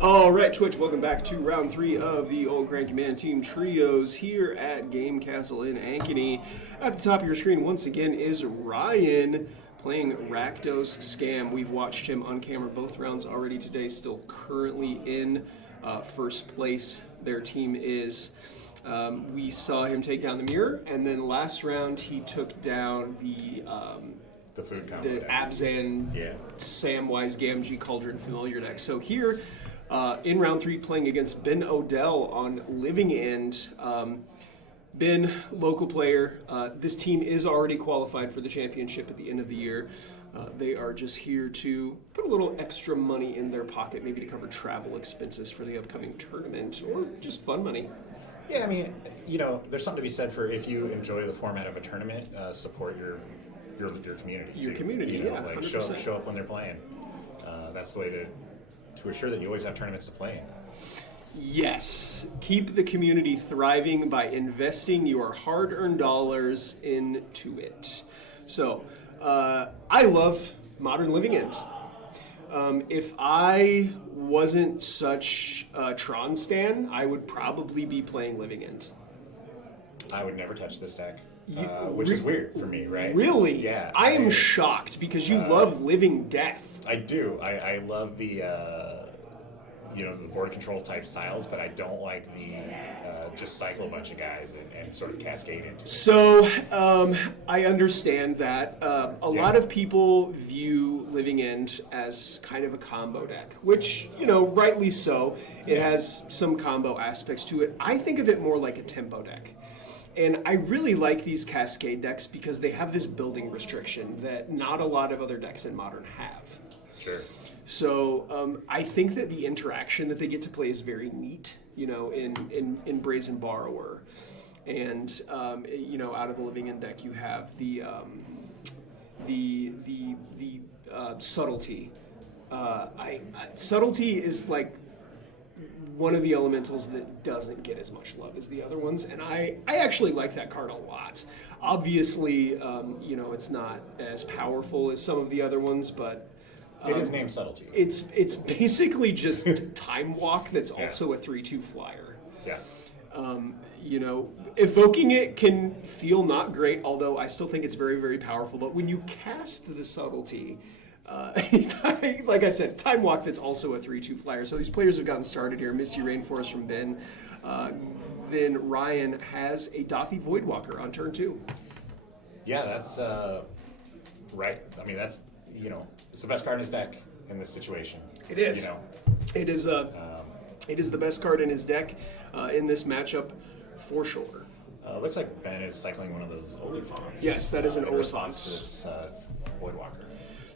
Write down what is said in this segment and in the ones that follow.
All right, Twitch, welcome back to round 3 of the Old Cranky Man Team Trios here at Game Castle in Ankeny. At the top of your screen, once again, is Ryan playing Rakdos Scam. We've watched him on camera both rounds already today, still currently in first place. Their team is. We saw him take down the mirror, and then last round he took down the food combo the deck. Abzan, Samwise Gamgee Cauldron Familiar deck. So here, in round 3, playing against Ben Odell on Living End. Ben, local player. This team is already qualified for the championship at the end of the year. They are just here to put a little extra money in their pocket, maybe to cover travel expenses for the upcoming tournament, or just fun money. Yeah, I mean, there's something to be said for if you enjoy the format of a tournament, support your community. Your too. community, yeah, like 100%. show up when they're playing. That's the way to assure that you always have tournaments to play in. Yes, keep the community thriving by investing your hard-earned dollars into it. So, I love Modern Living End. If I wasn't such a Tron stan, I would probably be playing Living End. I would never touch this deck, which is weird for me, right? Really? Yeah. I am shocked because you love Living Death. I do. I love the the board control type styles, but I don't like the just cycle a bunch of guys and sort of cascade into it. So, I understand that. A lot of people view Living End as kind of a combo deck, which, rightly so. It has some combo aspects to it. I think of it more like a tempo deck. And I really like these Cascade decks because they have this building restriction that not a lot of other decks in Modern have. Sure. So I think that the interaction that they get to play is very neat, in Brazen Borrower. And, out of the Living End deck, you have the Subtlety. Subtlety is like one of the elementals that doesn't get as much love as the other ones, and I actually like that card a lot. Obviously, it's not as powerful as some of the other ones, but it is named Subtlety. It's basically just Time Walk that's also a 3/2 flyer. Yeah. Evoking it can feel not great, although I still think it's very, very powerful. But when you cast the Subtlety, like I said, Time Walk that's also a 3/2 flyer. So these players have gotten started here. Misty Rainforest from Ben. Then Ryan has a Dothy Voidwalker on turn 2. Yeah, that's right. I mean, that's it's the best card in his deck in this situation. It is. It is. It is the best card in his deck in this matchup for sure. Looks like Ben is cycling one of those Oliphants. Yes, that is an in Oliphant. response to this Voidwalker.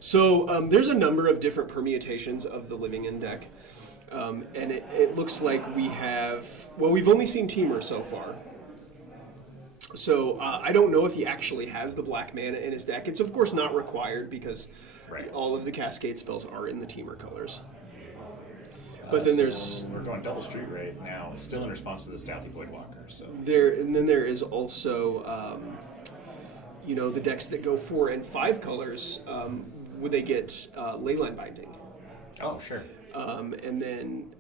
So there's a number of different permutations of the Living End deck. And it looks like we've only seen Teamer so far. So I don't know if he actually has the black mana in his deck. It's of course not required because all of the Cascade spells are in the Teamer colors. But then we're going double Street Wraith now, still in response to this Doughty Voidwalker. So there is also the decks that go 4 and 5 colors, would they get Leyline Binding? Oh, sure. And then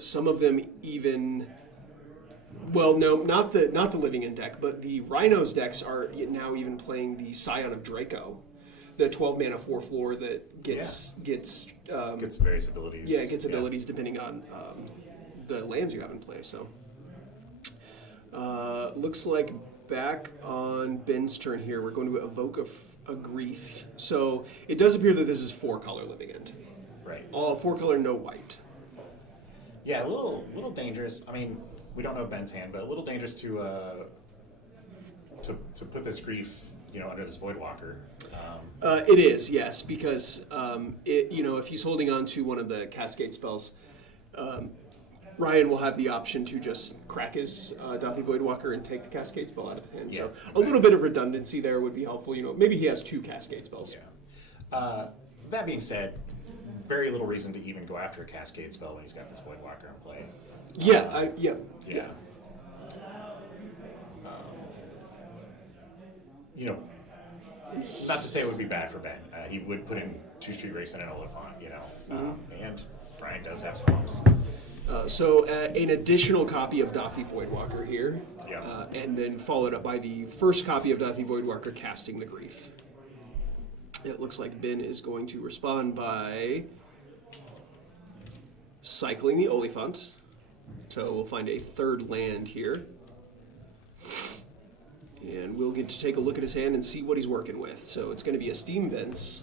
some of them even. Well, no, not the Living End deck, but the Rhinos decks are now even playing the Scion of Draco, the 12 mana 4/4 that gets various abilities. Yeah, it gets abilities depending on the lands you have in play. So looks like back on Ben's turn here, we're going to evoke a Grief. So it does appear that this is 4-color Living End. Right. All 4-color, no white. Yeah, a little dangerous. I mean, we don't know Ben's hand, but a little dangerous to put this Grief, under this Voidwalker. It is, yes, because if he's holding on to one of the Cascade spells, Ryan will have the option to just crack his Dothy Voidwalker and take the Cascade spell out of his hand. Yeah, so a little bit of redundancy there would be helpful. Maybe he has 2 Cascade spells. Yeah. That being said, very little reason to even go after a Cascade spell when he's got this Voidwalker in play. Yeah. Not to say it would be bad for Ben. He would put in 2 Street Race and an Oliphant, and Brian does have swamps. So an additional copy of Dothi Voidwalker here, Yeah. and then followed up by the first copy of Dothi Voidwalker casting the Grief. It looks like Ben is going to respond by cycling the Oliphant. So we'll find a third land here. And we'll get to take a look at his hand and see what he's working with. So it's going to be a Steam Vents.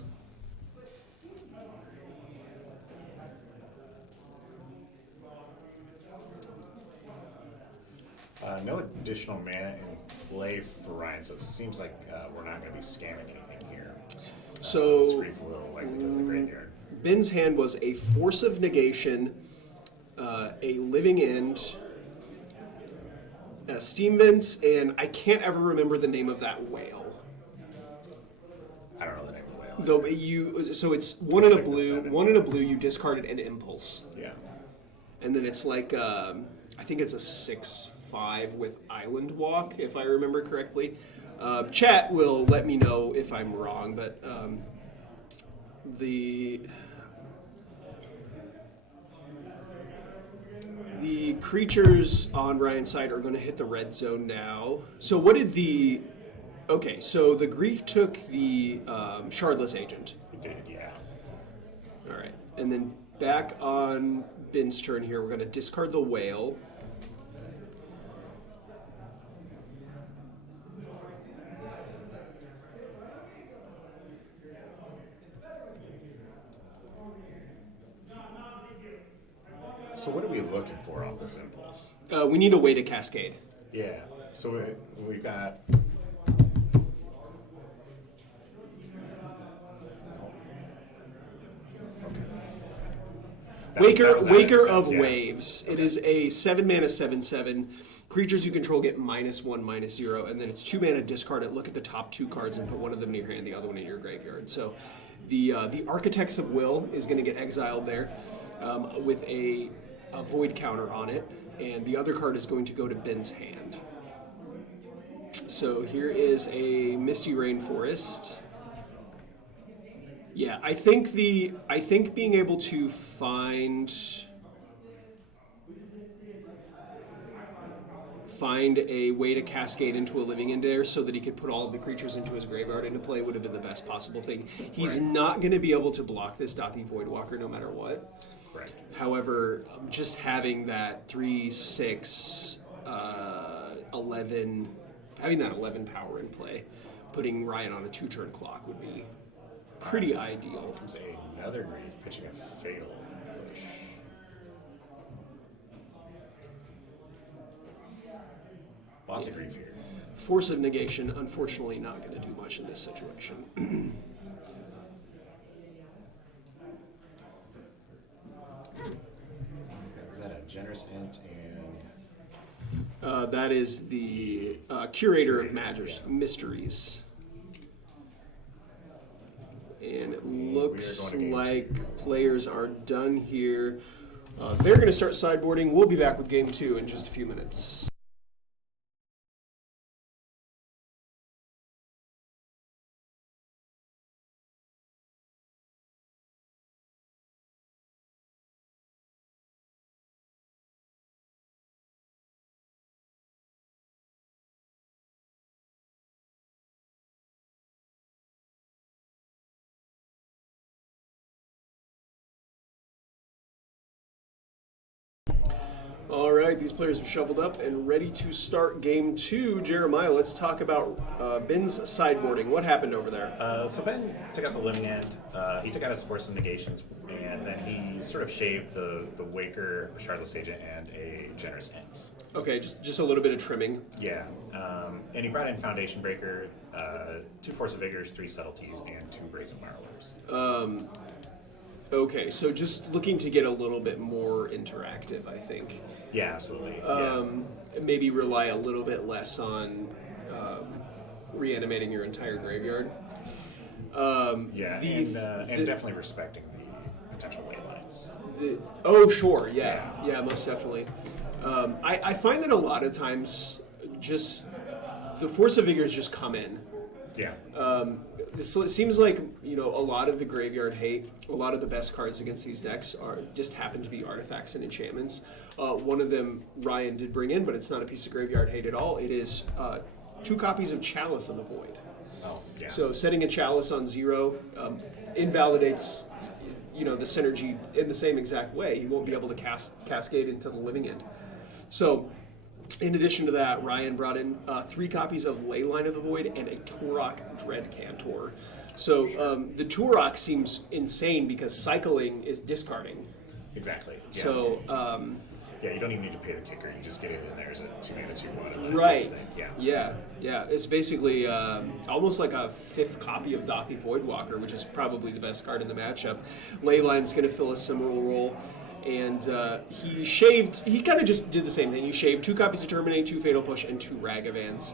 No additional mana in play for Ryan, so it seems like we're not going to be scamming anything here. So this Grief will likely go to the graveyard. Ben's hand was a Force of Negation, a Living End, Steam Vents, and I can't ever remember the name of that whale. I don't know the name of the whale. So it's one in a 6 or blue. 7. One in a blue. You discarded an Impulse, Yeah. and then it's like I think it's a 6/5 with Island Walk, if I remember correctly. Chat will let me know if I'm wrong, but the creatures on Ryan's side are going to hit the red zone now. So what did the... Okay, so the Grief took the Shardless Agent. It did, yeah. All right, and then back on Ben's turn here, we're going to discard the Whale. So what are we looking for off this Impulse? We need a way to cascade. Yeah. So we've got... Waker of yeah. Waves. It is a 7 mana 7/7. Creatures you control get -1/-0, and then it's 2 mana, discard it, look at the top 2 cards, and put one of them in your hand, the other one in your graveyard. So the Architects of Will is going to get exiled there with a void counter on it, and the other card is going to go to Ben's hand. So here is a Misty Rainforest. Yeah, I think being able to find a way to cascade into a Living End there so that he could put all of the creatures into his graveyard into play would have been the best possible thing. He's not going to be able to block this Dothi Voidwalker no matter what. Right. However, just having that 3/6 11, having that 11 power in play, putting Ryan on a 2-turn clock would be pretty ideal. Comes another Grief pitching a Fatal Push. Lots of Grief here. Force of Negation, unfortunately, not going to do much in this situation. Is that a Generous Int and... That is the Curator of Mysteries. And it looks like players are done here. They're going to start sideboarding. We'll be back with Game 2 in just a few minutes. All right, these players are shoveled up and ready to start Game 2. Jeremiah, let's talk about Ben's sideboarding. What happened over there? So Ben took out the Living End. He took out his Force of Negations, and then he sort of shaved the Waker, a Shardless Agent, and a Generous Int. Okay, just a little bit of trimming. Yeah. And he brought in Foundation Breaker, 2 Force of Vigors, 3 Subtleties, and 2 Brazen Marlers. Okay, so just looking to get a little bit more interactive, I think. Yeah, absolutely. Maybe rely a little bit less on reanimating your entire graveyard. And definitely respecting the potential ley lines. Sure, yeah, most definitely. I find that a lot of times, just the Force of Vigors just come in, Yeah. So it seems like, a lot of the graveyard hate, a lot of the best cards against these decks just happen to be artifacts and enchantments. One of them Ryan did bring in, but it's not a piece of graveyard hate at all. It is 2 copies of Chalice of the Void. Oh, yeah. So setting a Chalice on 0 invalidates, the synergy in the same exact way. He won't be able to cascade into the living end. So, in addition to that, Ryan brought in 3 copies of Leyline of the Void and a Turok Dread Cantor. So the Turok seems insane because cycling is discarding. Exactly. Yeah. So you don't even need to pay the kicker. You just get it in there as a 2-mana 2/1 and then right. thing. Yeah. It's basically almost like a 5th copy of Dothi Voidwalker, which is probably the best card in the matchup. Leyline's going to fill a similar role. And he kind of just did the same thing. He shaved 2 copies of Terminate, 2 Fatal Push, and 2 Ragavans.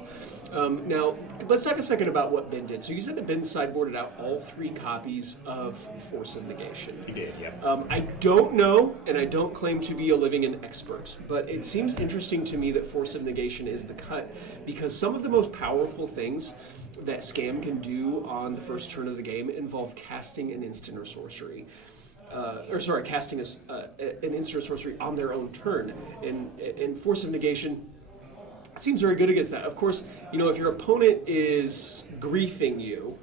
Now, let's talk a second about what Ben did. So you said that Ben sideboarded out all 3 copies of Force of Negation. He did, yeah. I don't know, and I don't claim to be a living and expert, but it seems interesting to me that Force of Negation is the cut, because some of the most powerful things that Scam can do on the first turn of the game involve casting an instant or sorcery. Casting an instant or sorcery on their own turn. And Force of Negation seems very good against that. Of course, if your opponent is griefing you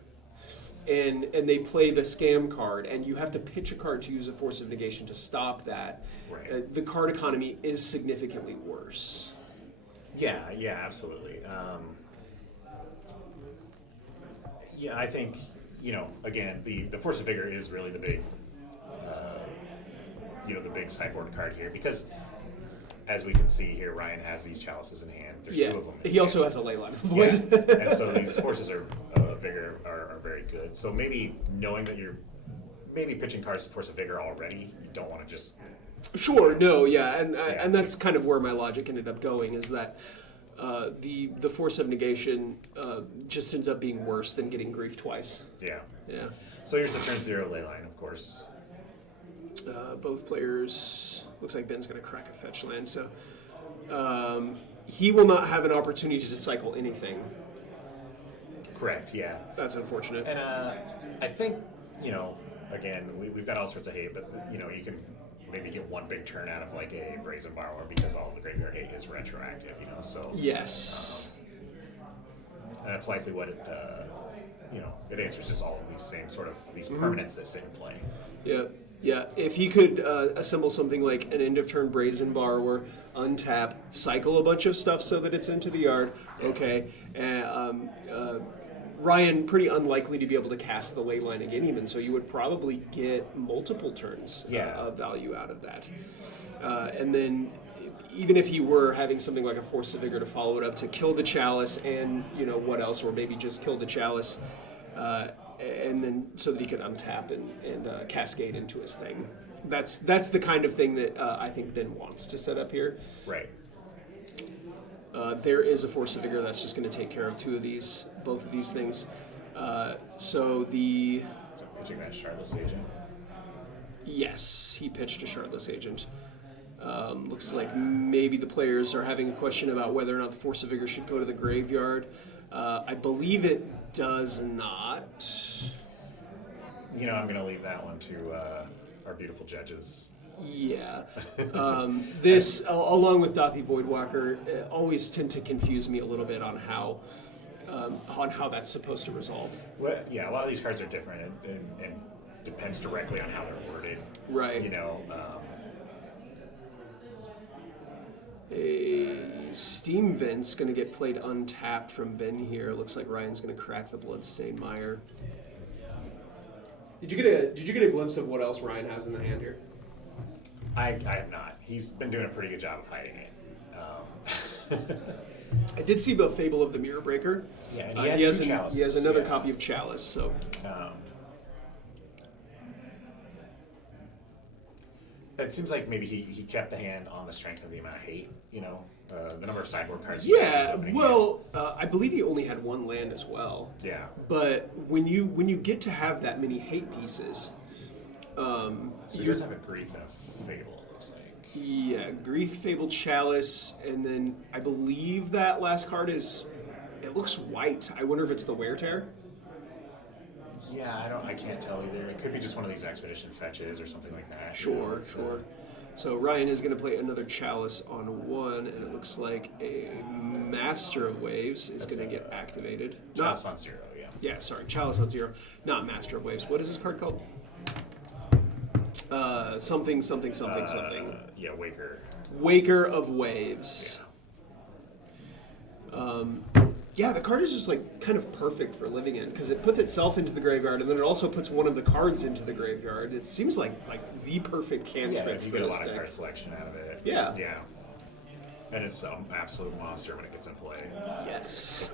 and they play the Scam card and you have to pitch a card to use a Force of Negation to stop that, right. The card economy is significantly worse. Yeah, absolutely. I think, again, the Force of Vigor is really the big the big sideboard card here, because as we can see here, Ryan has these chalices in hand. There's 2 of them. He also has a Leyline of the Void. Yeah. And so these forces of Vigor are very good. So maybe knowing that you're pitching cards to Force of Vigor already, you don't want to just... Sure, no, yeah, and that's kind of where my logic ended up going, is that the Force of Negation just ends up being worse than getting grief twice. Yeah. Yeah. So here's the turn 0 Leyline, of course. Both players, looks like Ben's going to crack a fetch land, so he will not have an opportunity to cycle anything. Correct, yeah. That's unfortunate. And I think, again, we've got all sorts of hate, but, you can maybe get one big turn out of like a Brazen Borrower because all the graveyard hate is retroactive, so... Yes. And that's likely what it, it answers just all of these same sort of, these permanents that sit in play. Yeah, if he could assemble something like an end-of-turn Brazen Borrower, untap, cycle a bunch of stuff so that it's into the yard, okay. Ryan, pretty unlikely to be able to cast the Leyline again even, so you would probably get multiple turns of value out of that. And then even if he were having something like a Force of Vigor to follow it up to kill the Chalice and, what else, or maybe just kill the Chalice, and then so that he could untap and cascade into his thing. That's the kind of thing that I think Ben wants to set up here. Right. There is a Force of Vigor that's just going to take care of both of these things. So pitching that Shardless Agent. Yes, he pitched a Shardless Agent. Looks like maybe the players are having a question about whether or not the Force of Vigor should go to the graveyard. I believe it does not. I'm going to leave that one to our beautiful judges. Yeah. This, along with Dothi Voidwalker, always tend to confuse me a little bit on how that's supposed to resolve. Well, yeah, a lot of these cards are different and depends directly on how they're worded. Right. A Steam Vent's going to get played untapped from Ben here. Looks like Ryan's going to crack the Bloodstained Mire. Did you get a glimpse of what else Ryan has in the hand here? I have not. He's been doing a pretty good job of hiding it. I did see the Fable of the Mirror Breaker. Yeah, and he has another copy of Chalice. So. It seems like maybe he kept the hand on the strength of the amount of hate, the number of sideboard cards. Yeah, well, I believe he only had 1 land as well. Yeah. But when you get to have that many hate pieces, so he does have a Grief and a Fable, it looks like. Yeah, Grief, Fable, Chalice, and then I believe that last card is It looks white. I wonder if it's the wear tear. Yeah, I can't tell either. It could be just one of these expedition fetches or something like that. Sure. So Ryan is going to play another Chalice on 1, and it looks like a Master of Waves is going to get activated. Chalice on 0, yeah. Yeah, sorry, Chalice on 0, not Master of Waves. What is this card called? Something. Yeah, Waker. Waker of Waves. Yeah, the card is just like kind of perfect for living in because it puts itself into the graveyard and then it also puts one of the cards into the graveyard. It seems like the perfect cantrip you for get a this lot of deck. card selection out of it. Yeah. Yeah. And it's an absolute monster when it gets in play. Yes.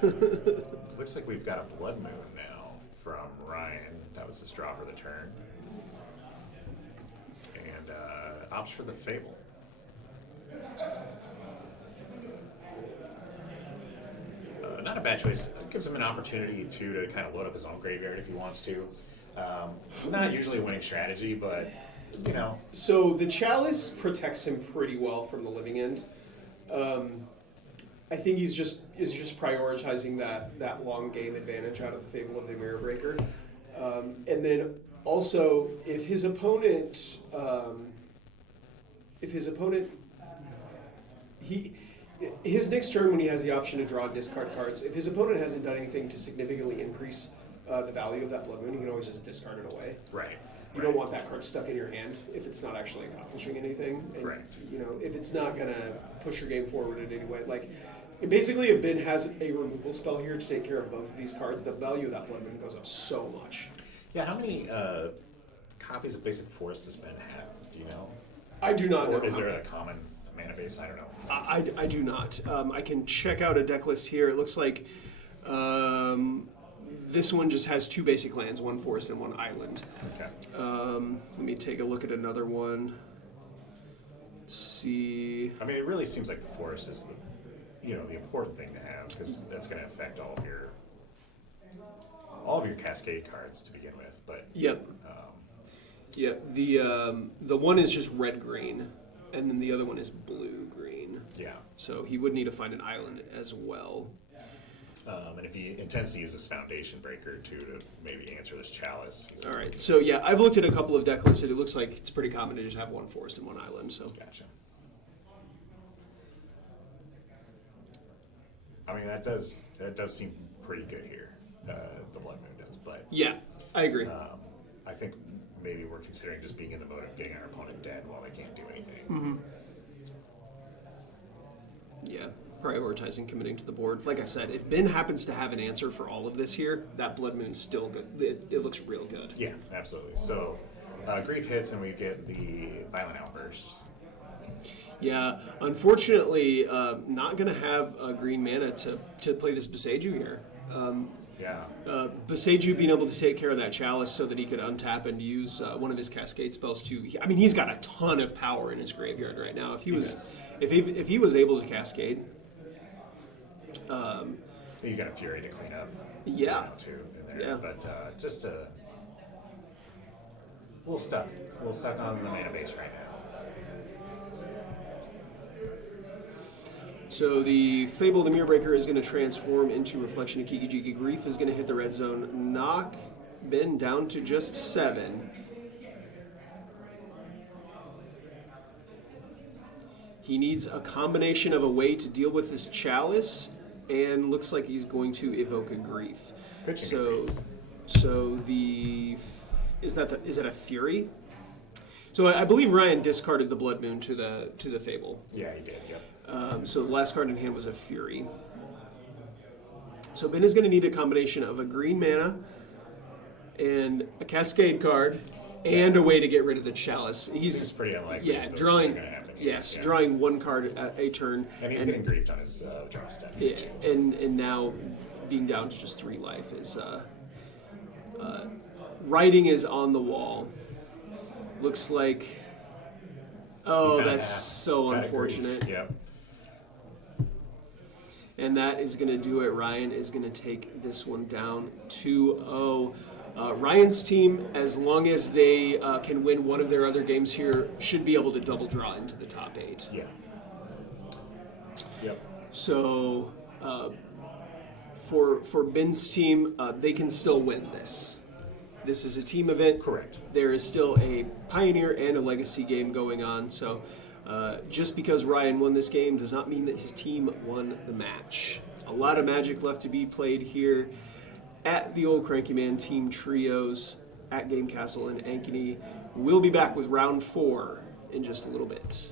Looks like we've got a Blood Moon now from Ryan. That was his draw for the turn. And opts for the Fable. Not a bad choice. It gives him an opportunity to kind of load up his own graveyard if he wants to. Not usually a winning strategy, but you know. So the Chalice protects him pretty well from the living end. I think he's just prioritizing that long game advantage out of the Fable of the Mirror Breaker, and then also if his opponent his next turn when he has the option to draw and discard cards, if his opponent hasn't done anything to significantly increase the value of that Blood Moon, he can always just discard it away. Right. You don't want that card stuck in your hand if it's not actually accomplishing anything. And, Right. You know, if it's not going to push your game forward in any way. Like, basically, if Ben has a removal spell here to take care of both of these cards, the value of that Blood Moon goes up so much. Yeah, how many copies of Basic Force does Ben have? Do you know? I do not know. Or is there a common mana base? I don't know. I do not. I can check out a deck list here. It looks like this one just has 2 basic lands, 1 forest and 1 island. Okay. Let me take a look at another one. See. I mean, it really seems like the forest is the important thing to have because that's going to affect all of your cascade cards to begin with. But Yep. Yep. The one is just red green, and then the other one is blue green. yeah. So he would need to find an island as well. And if he intends to use this Foundation Breaker too to maybe answer this Chalice. All right. So yeah, I've looked at a couple of deck lists, and it looks like it's pretty common to just have 1 forest and 1 island. So Gotcha. I mean, that does seem pretty good here. The Blood Moon does, but yeah, I agree. I think maybe we're considering just being in the mode of getting our opponent dead while they can't do anything. Mm-hmm. Yeah, prioritizing committing to the board. Like I said, if Ben happens to have an answer for all of this here, that Blood Moon's still good. It looks real good. Yeah, absolutely. So, Grief hits and we get the Violent Outburst. Yeah, unfortunately, not going to have green mana to play this Beseju here. Yeah. Beseju being able to take care of that Chalice so that he could untap and use one of his Cascade spells to. I mean, he's got a ton of power in his graveyard right now. If he was able to Cascade, You got a Fury to clean up. Yeah. Too in there. Yeah. But just a little stuck. A little stuck on the mana base right now. So the Fable of the Mirror Breaker is going to transform into Reflection of Kiki Jiki. Grief is going to hit the red zone, knock Ben down to just 7. He needs a combination of a way to deal with this Chalice, and looks like he's going to evoke a Grief. So is that a Fury? So I believe Ryan discarded the Blood Moon to the Fable. Yeah, he did. Yep. So the last card in hand was a Fury. So Ben is going to need a combination of a green mana and a Cascade card and a way to get rid of the Chalice. Seems pretty unlikely. Yeah, those drawing. things are gonna happen. Yes, Yeah. drawing 1 card at a turn. And he's getting griefed on his draw step. Yeah, and now being down to just 3 life is writing is on the wall. Looks like. Oh, that's so Got it unfortunate. griefed. Yep. And that is going to do it. Ryan is going to take this one down 2-0. Ryan's team, as long as they can win one of their other games here, should be able to double draw into the top 8. Yeah. Yep. So for Ben's team, they can still win this. This is a team event. Correct. There is still a Pioneer and a Legacy game going on. So just because Ryan won this game does not mean that his team won the match. A lot of Magic left to be played here at the Old Cranky Man Team Trios at Game Castle in Ankeny. We'll be back with round 4 in just a little bit.